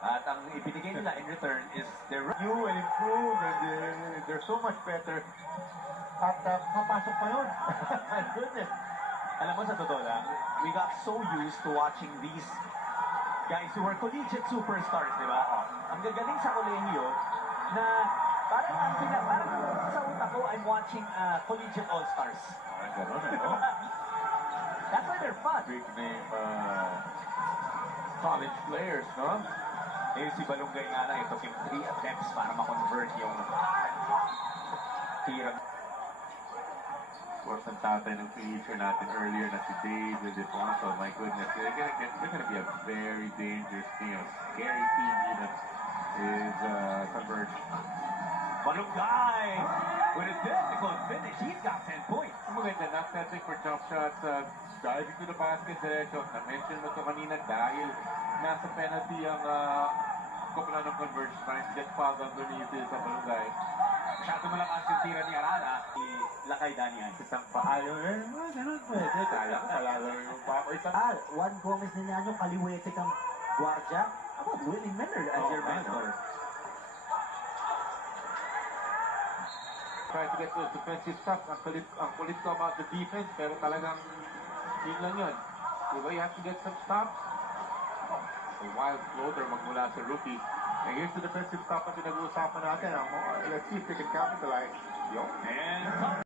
At ang ibinigay nila in return is their You will improve and they're so much better. At kapasok pa yun. My goodness. Alam mo, sa totoo lang, we got so used to watching these guys who were collegiate superstars, di ba? Ang gagaling sa kolehiyo na parang sa utak ko, I'm watching collegiate all-stars. Ganun, ano? That's why they're fun. Big name college players, no? Eh, si Balunggay nga lang, it took him 3 attempts para ma-convert yung tira. Of course, ang tatay ng finisher natin earlier na si David Defonso. My goodness, they're gonna be a very dangerous team. A scary team even is conversion. Balunggay with a difficult finish. He's got 10 points. Ang maganda, not setting for jump shots, driving to the basket diretso. Na-mention mo ito kanina dahil nasa penalty ang kupulan ng conversion time. Get fouled underneath sa Balunggay. Masyado malakas yung tira ni Arana. Lakay Daniel. Isang paayo, ganun pwede. Kaya ko palalaro yung pa. Juan Gomez Niñano, kaliwete kang gwardya. How about Willie Miller as your mentor? Try to get those defensive stops. Ang kulit ko about the defense, pero talagang yun lang yun. Diba, you have to get some stops. A wild floater magmula sa rookie. And here's the defensive stop na pinag-uusapan natin. Let's see if they can capitalize. Yo. And